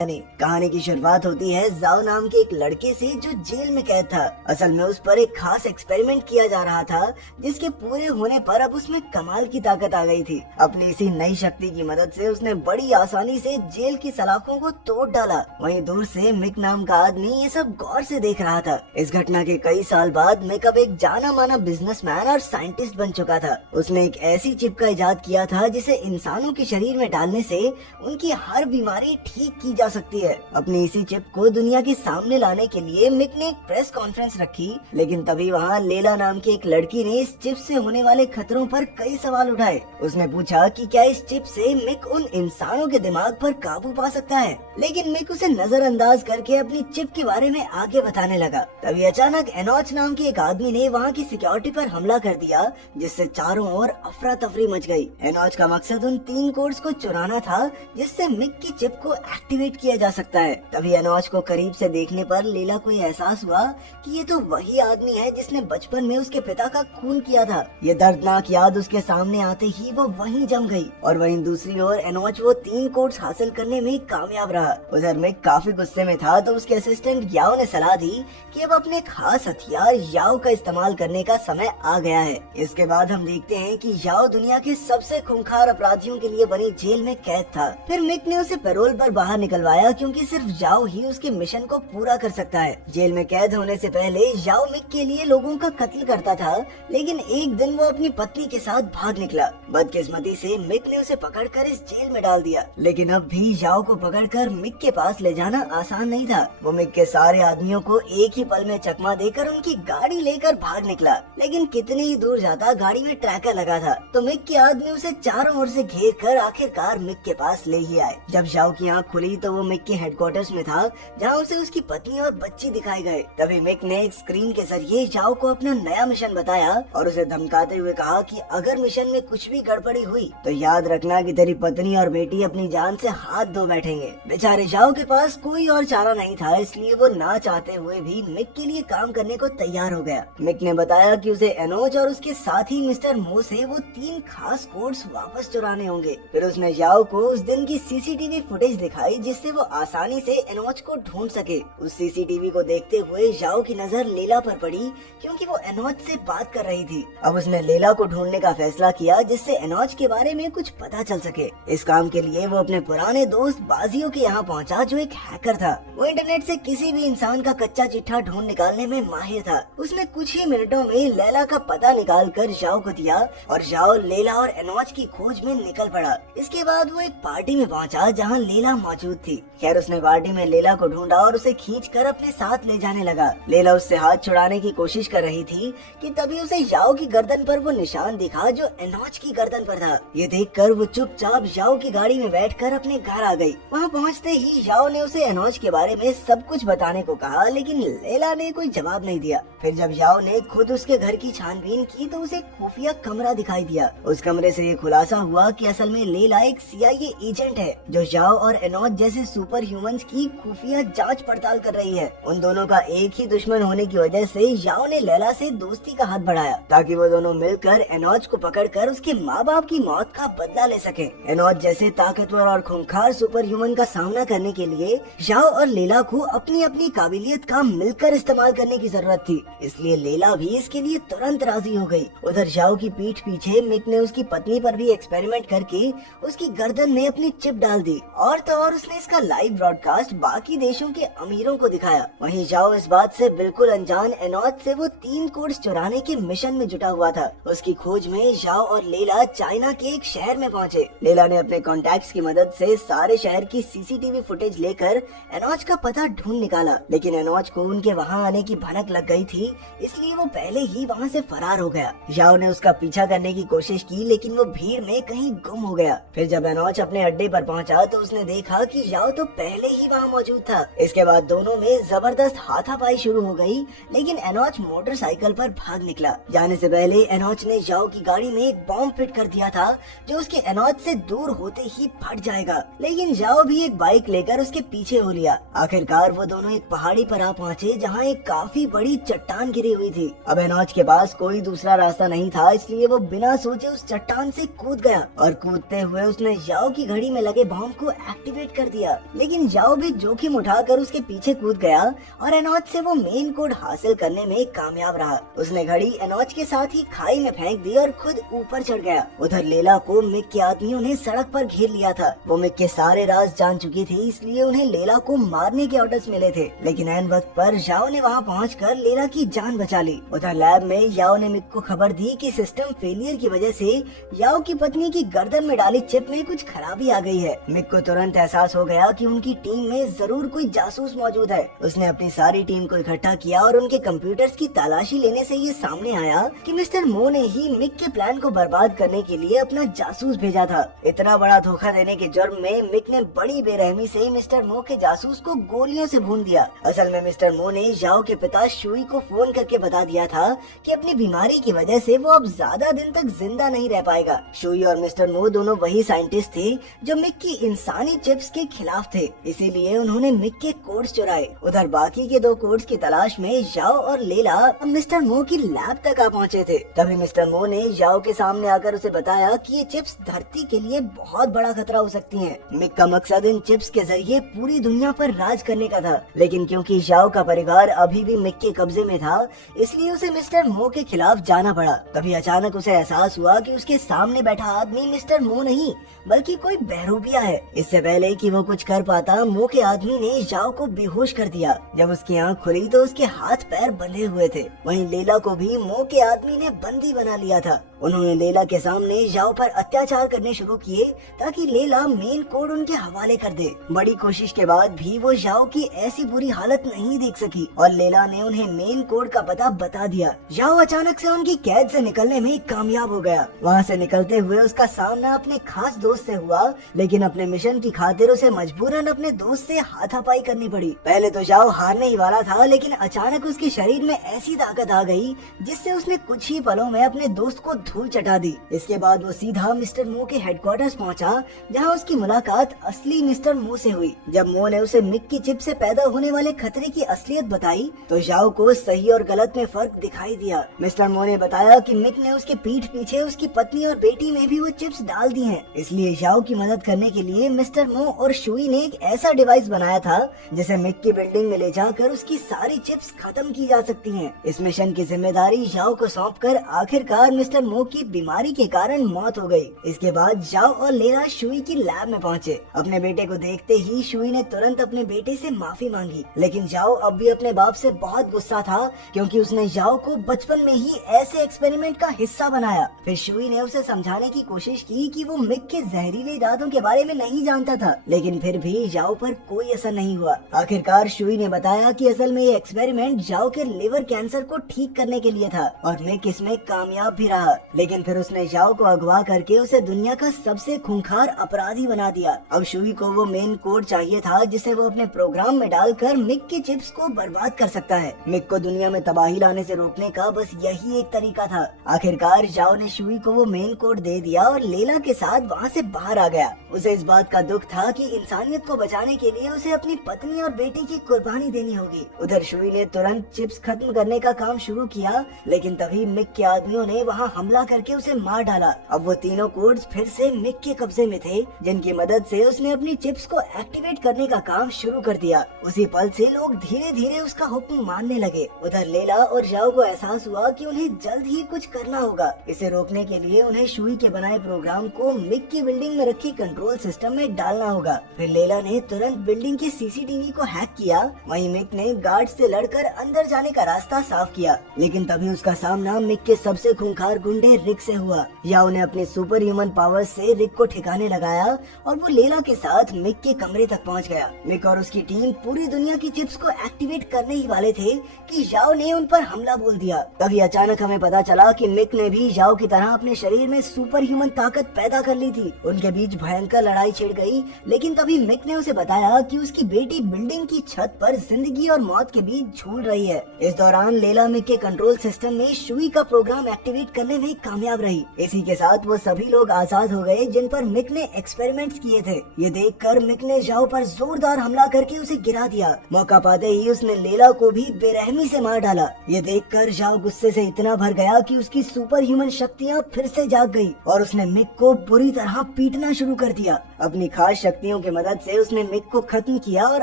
कहानी की शुरुआत होती है जाओ नाम के एक लड़के से जो जेल में कैद था। असल में उस पर एक खास एक्सपेरिमेंट किया जा रहा था जिसके पूरे होने पर अब उसमें कमाल की ताकत आ गई थी। अपनी इसी नई शक्ति की मदद से उसने बड़ी आसानी से जेल की सलाखों को तोड़ डाला। वहीं दूर से मिक नाम का आदमी ये सब गौर से देख रहा था। इस घटना के कई साल बाद मिक अब एक जाना माना बिजनेसमैन और साइंटिस्ट बन चुका था। उसने एक ऐसी चिप का इजाद किया था जिसे इंसानों के शरीर में डालने से उनकी हर बीमारी ठीक की जा सकती है। अपनी इसी चिप को दुनिया के सामने लाने के लिए मिक ने एक प्रेस कॉन्फ्रेंस रखी, लेकिन तभी वहाँ लेला नाम की एक लड़की ने इस चिप से होने वाले खतरों पर कई सवाल उठाए। उसने पूछा कि क्या इस चिप से मिक उन इंसानों के दिमाग पर काबू पा सकता है, लेकिन मिक उसे नजरअंदाज करके अपनी चिप के बारे में आगे बताने लगा। तभी अचानक एनोच नाम के एक आदमी ने वहाँ की सिक्योरिटी पर हमला कर दिया, जिससे चारों ओर अफरा तफरी मच गई। एनोच का मकसद उन 3 कोड्स को चुराना था जिससे मिक की चिप को एक्टिवेट किया जा सकता है। तभी एनोच को करीब से देखने पर लीला को एहसास हुआ कि ये तो वही आदमी है जिसने बचपन में उसके पिता का खून किया था। ये दर्दनाक याद उसके सामने आते ही वो वहीं जम गई। और वहीं दूसरी ओर एनोच वो 3 कोड्स हासिल करने में कामयाब रहा। उधर मिक काफी गुस्से में था तो उसके असिस्टेंट याओ ने सलाह दी कि अब अपने खास हथियार याओ का इस्तेमाल करने का समय आ गया है। इसके बाद हम देखते हैं कि याओ दुनिया के सबसे खूंखार अपराधियों के लिए बनी जेल में कैद था। फिर मिक ने उसे पैरोल पर बाहर निकलवाया क्योंकि सिर्फ याओ ही उसके मिशन को पूरा कर सकता है। जेल में कैद होने से पहले याओ मिक के लिए लोगों का कत्ल करता था, लेकिन एक दिन वो अपनी पत्नी के साथ भाग निकला। बदकिस्मती से मिक ने उसे पकड़कर इस जेल में डाल दिया, लेकिन अब भी याओ को पकड़कर मिक के पास ले जाना आसान नहीं था। वो मिक के सारे आदमियों को एक ही पल में चकमा देकर उनकी गाड़ी लेकर भाग निकला, लेकिन कितनी ही दूर जाता गाड़ी में ट्रैकर लगा था तो मिक के आदमी उसे चारों ओर से घेर कर आखिरकार मिक के पास ले ही आए। जब याओ की आँख खुली तो वो मिक के हेडक्वार्टर्स में था, जहाँ उसे उसकी पत्नी और बच्ची दिखाई गए। तभी मिक ने एक स्क्रीन के जरिए याओ को अपना नया मिशन बताया और उसे धमकाते हुए कहा कि अगर मिशन में कुछ भी गड़बड़ी हुई तो याद रखना कि तेरी पत्नी और बेटी अपनी जान से हाथ धो बैठेंगे। बेचारे याओ के पास कोई और चारा नहीं था, इसलिए वो ना चाहते हुए भी मिक के लिए काम करने को तैयार हो गया। मिक ने बताया कि उसे एनोच और उसके साथी मिस्टर मो से वो 3 खास कोड्स वापस चुराने होंगे। फिर उसने याओ को उस दिन की सीसीटीवी फुटेज दिखाई जिससे वो आसानी से एनोच को ढूंढ सके। उस सीसीटीवी को देखते हुए याओ की नजर लेला पर पड़ी क्योंकि वो एनोच से बात कर रही थी। अब उसने लेला को ढूंढने का फैसला किया जिससे एनोच के बारे में कुछ पता चल सके। इस काम के लिए वो अपने पुराने दोस्त बाजियो के यहाँ पहुँचा जो एक हैकर था। वो इंटरनेट से किसी भी इंसान का कच्चा चिट्ठा ढूंढ निकालने में माहिर था। उसने कुछ ही मिनटों में लेला का पता निकाल कर याओ को दिया और याओ लेला और एनोच की खोज में निकल पड़ा। इसके बाद वो एक पार्टी में पहुँचा जहाँ लेला मौजूद थी। खैर उसने पार्टी में लेला को ढूंढा और उसे खींचकर अपने साथ ले जाने लगा। लेला उससे हाथ छुड़ाने की कोशिश कर रही थी कि तभी उसे याओ की गर्दन पर वो निशान दिखा जो एनोच की गर्दन पर था। ये देखकर वो चुपचाप याओ की गाड़ी में बैठकर अपने घर आ गई। वहाँ पहुँचते ही याओ ने उसे एनोच के बारे में सब कुछ बताने को कहा, लेकिन लेला ने कोई जवाब नहीं दिया। फिर जब याओ ने खुद उसके घर की छानबीन की तो उसे खुफिया कमरा दिखाई दिया। उस कमरे से ये खुलासा हुआ कि असल में लेला एक CIA एजेंट है जो याओ और एनोच जैसे सुपर ह्यूमंस की खुफिया जांच पड़ताल कर रही है। उन दोनों का एक ही दुश्मन होने की वजह से याओ ने लेला से दोस्ती का हाथ बढ़ाया ताकि वो दोनों मिलकर एनोच को पकड़कर उसके माँ बाप की मौत का बदला ले सके। एनोच जैसे ताकतवर और खूंखार सुपर ह्यूमन का सामना करने के लिए याओ और लेला को अपनी अपनी काबिलियत का मिलकर इस्तेमाल करने की जरूरत थी, इसलिए लेला भी इसके लिए तुरंत राजी हो गई। उधर याओ की पीठ पीछे मिक ने उसकी पत्नी पर भी एक्सपेरिमेंट करके उसकी गर्दन में अपनी चिप डाल दी और तो और उसने इसका लाइव ब्रॉडकास्ट बाकी देशों के अमीरों को दिखाया। वहीं याओ इस बात से बिल्कुल अनजान एनोच से वो 3 कोड्स चुराने के मिशन में जुटा हुआ था। उसकी खोज में याओ और लेला चाइना के एक शहर में पहुंचे। लेला ने अपने कॉन्टैक्ट्स की मदद से सारे शहर की सीसीटीवी फुटेज लेकर एनोच का पता ढूंढ निकाला, लेकिन एनोच को उनके वहां आने की भनक लग गई थी, इसलिए वो पहले ही वहां से फरार हो गया। याओ ने उसका पीछा करने की कोशिश की, लेकिन वो भीड़ में कहीं गुम हो गया। फिर जब एनोच अपने अड्डे पर पहुंचा तो उसने देखा कि याओ तो पहले ही वहां मौजूद था। इसके बाद दोनों में जबरदस्त हाथापाई शुरू हो गई, लेकिन एनोच मोटरसाइकिल पर भाग निकला। जाने से पहले एनोच ने याओ की गाड़ी में एक बॉम्ब फिट कर दिया था जो उसके एनोच से दूर होते ही फट जाएगा, लेकिन याओ भी एक बाइक लेकर उसके पीछे हो लिया। आखिरकार वो दोनों एक पहाड़ी पर आ पहुँचे जहाँ एक काफी बड़ी चट्टान गिरी हुई थी। अब एनोच के पास कोई दूसरा रास्ता नहीं था, इसलिए वो बिना सोचे उस चट्टान से कूद गया और कूदते हुए उसने याओ की घड़ी में लगे बॉम्ब को एक्टिवेट कर दिया। दिया, लेकिन जाओ भी जोखिम उठाकर उसके पीछे कूद गया और एनोच से वो मेन कोड हासिल करने में कामयाब रहा। उसने घड़ी एनोच के साथ ही खाई में फेंक दी और खुद ऊपर चढ़ गया। उधर लेला को मिक के आदमियों ने सड़क पर घेर लिया था। वो मिक के सारे राज जान चुकी थी, इसलिए उन्हें लेला को मारने के ऑर्डर्स मिले थे, लेकिन ऐन वक्त पर याओ ने वहाँ पहुंचकर लेला की जान बचा ली। उधर लैब में याओ ने मिक को खबर दी कि सिस्टम फेलियर की वजह से याओ की पत्नी की गर्दन में डाली चिप में कुछ खराबी आ गई है। मिक को तुरंत एहसास हो गया कि उनकी टीम में जरूर कोई जासूस मौजूद है। उसने अपनी सारी टीम को इकट्ठा किया और उनके कंप्यूटर्स की तलाशी लेने से ये सामने आया कि मिस्टर मो ने ही मिक के प्लान को बर्बाद करने के लिए अपना जासूस भेजा था। इतना बड़ा धोखा देने के जुर्म में मिक ने बड़ी बेरहमी से मिस्टर मो के जासूस को गोलियों से भून दिया। असल में मिस्टर मो ने याओ के पिता शुई को फोन करके बता दिया था कि अपनी बीमारी की वजह से वो अब ज्यादा दिन तक जिंदा नहीं रह पाएगा। शुई और मिस्टर मो दोनों वही साइंटिस्ट थे जो मिक की इंसानी चिप्स के खिलाफ थे, इसीलिए उन्होंने मिक के कोड्स चुराए। उधर बाकी के 2 कोड्स की तलाश में याओ और लेला मिस्टर मो की लैब तक आ पहुँचे थे। तभी मिस्टर मो ने याओ के सामने आकर उसे बताया कि ये चिप्स धरती के लिए बहुत बड़ा खतरा हो सकती हैं। मिक का मकसद इन चिप्स के जरिए पूरी दुनिया पर राज करने का था, लेकिन क्योंकि याओ का परिवार अभी भी मिक के कब्जे में था, इसलिए उसे मिस्टर मो के खिलाफ जाना पड़ा। तभी अचानक उसे एहसास हुआ कि उसके सामने बैठा आदमी मिस्टर मो नहीं बल्कि कोई बहरूपिया है। इससे पहले कि वो कुछ कर पाता, मो के आदमी ने याओ को बेहोश कर दिया। जब उसकी आंख खुली तो उसके हाथ पैर बंधे हुए थे। वहीं लेला को भी मो के आदमी ने बंदी बना लिया था। उन्होंने लेला के सामने याओ पर अत्याचार करने शुरू किए ताकि लेला मेन कोड उनके हवाले कर दे। बड़ी कोशिश के बाद भी वो याओ की ऐसी बुरी हालत नहीं देख सकी और लेला ने उन्हें मेन कोड का पता बता दिया। याओ अचानक से उनकी कैद से निकलने में कामयाब हो गया। वहाँ से निकलते हुए उसका सामना अपने खास दोस्त से हुआ, लेकिन अपने मिशन की खातिर उसे मजबूरन अपने दोस्त से हाथापाई करनी पड़ी। पहले तो याओ हारने ही वाला था, लेकिन अचानक उसके शरीर में ऐसी ताकत आ गई जिससे उसने कुछ ही पलों में अपने दोस्त को धूल चटा दी। इसके बाद वो सीधा मिस्टर मो के हेडक्वार्टर्स पहुंचा, जहां उसकी मुलाकात असली मिस्टर मो से हुई। जब मो ने उसे मिक की चिप से पैदा होने वाले खतरे की असलियत बताई तो याओ को सही और गलत में फर्क दिखाई दिया। मिस्टर मो ने बताया कि मिक ने उसके पीठ पीछे उसकी पत्नी और बेटी में भी वो चिप्स डाल दी हैं। इसलिए याओ की मदद करने के लिए मिस्टर मो और शुई ने एक ऐसा डिवाइस बनाया था जिसे मिक की बिल्डिंग में ले जाकर उसकी सारी चिप्स खत्म की जा सकती हैं। इस मिशन की जिम्मेदारी याओ को सौंपकर आखिरकार मिस्टर मो की बीमारी के कारण मौत हो गई। इसके बाद याओ और लेला शुई की लैब में पहुंचे। अपने बेटे को देखते ही शुई ने तुरंत अपने बेटे से माफी मांगी, लेकिन याओ अब भी अपने बाप से बहुत गुस्सा था क्योंकि उसने याओ को बचपन में ही ऐसे एक्सपेरिमेंट का हिस्सा बनाया। फिर शुई ने उसे समझाने की कोशिश की कि वो मिक के जहरीले इरादों के बारे में नहीं जानता था, लेकिन फिर भी याओ पर कोई असर नहीं हुआ। आखिरकार शुई ने बताया कि असल में ये एक्सपेरिमेंट याओ के लिवर कैंसर को ठीक करने के लिए था और मिक इसमें कामयाब भी रहा। लेकिन फिर उसने याओ को अगवा करके उसे दुनिया का सबसे खूंखार अपराधी बना दिया। अब शुई को वो मेन कोड चाहिए था जिसे वो अपने प्रोग्राम में डालकर मिक की चिप्स को बर्बाद कर सकता है। मिक को दुनिया में तबाही लाने से रोकने का बस यही एक तरीका था। आखिरकार याओ ने शुई को वो मेन कोड दे दिया और लेला के साथ वहाँ से बाहर आ गया। उसे इस बात का दुख था कि इंसानियत को बचाने के लिए उसे अपनी पत्नी और बेटी की कुर्बानी देनी होगी। उधर शुई ने तुरंत चिप्स खत्म करने का काम शुरू किया, लेकिन तभी मिक के आदमियों ने वहाँ हमला करके उसे मार डाला। अब वो तीनों कोड्स फिर से मिक के कब्जे में थे, जिनकी मदद से उसने अपनी चिप्स को एक्टिवेट करने का काम शुरू कर दिया। उसी पल से लोग धीरे धीरे उसका हुक्म मानने लगे। उधर लेला और याओ को एहसास हुआ कि उन्हें जल्द ही कुछ करना होगा। इसे रोकने के लिए उन्हें शुई के बनाए प्रोग्राम को मिक की बिल्डिंग में रखी कंट्रोल सिस्टम में डालना होगा। फिर लेला ने तुरंत बिल्डिंग के सीसीटीवी को हैक किया। वहीं मिक ने गार्ड से लड़कर अंदर जाने का रास्ता साफ किया, लेकिन तभी उसका सामना मिक के सबसे खूंखार गुंडे रिक से हुआ। याओ ने अपने सुपर ह्यूमन पावर से रिक को ठिकाने लगाया और वो लेला के साथ मिक के कमरे तक पहुंच गया। मिक और उसकी टीम पूरी दुनिया की चिप्स को एक्टिवेट करने ही वाले थे कि याओ ने उन पर हमला बोल दिया। तभी अचानक हमें पता चला कि मिक ने भी याओ की तरह अपने शरीर में सुपर ह्यूमन ताकत पैदा कर ली थी। उनके बीच भयंकर लड़ाई छिड़ गई, लेकिन तभी मिक ने उसे बताया कि उसकी बेटी बिल्डिंग की छत पर जिंदगी और मौत के बीच झूल रही है। इस दौरान लेला मिक के कंट्रोल सिस्टम में शुई का प्रोग्राम एक्टिवेट करने में कामयाब रही। इसी के साथ वो सभी लोग आजाद हो गए जिन पर मिक ने एक्सपेरिमेंट्स किए थे। ये देखकर मिक ने जाओ पर जोरदार हमला करके उसे गिरा दिया। मौका पाते ही उसने लेला को भी बेरहमी से मार डाला। ये देखकर जाओ गुस्से से इतना भर गया कि उसकी सुपर ह्यूमन शक्तियाँ फिर से जाग गई और उसने मिक को बुरी तरह पीटना शुरू कर दिया। अपनी खास शक्तियों की मदद से उसने मिक को खत्म किया और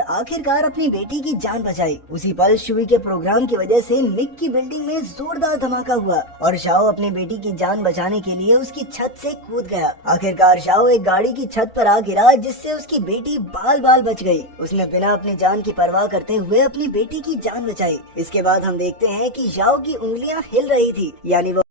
आखिरकार अपनी बेटी की जान बचाई। उसी पल शुई के प्रोग्राम की वजह से मिक की बिल्डिंग में जोरदार धमाका हुआ और शाओ अपनी बेटी की जान बचाने के लिए उसकी छत से कूद गया। आखिरकार शाओ एक गाड़ी की छत पर आ गिरा जिससे उसकी बेटी बाल बाल बच गई। उसने बिना अपनी जान की परवाह करते हुए अपनी बेटी की जान बचाई। इसके बाद हम देखते हैं कि शाओ की उंगलियां हिल रही थी, यानी वो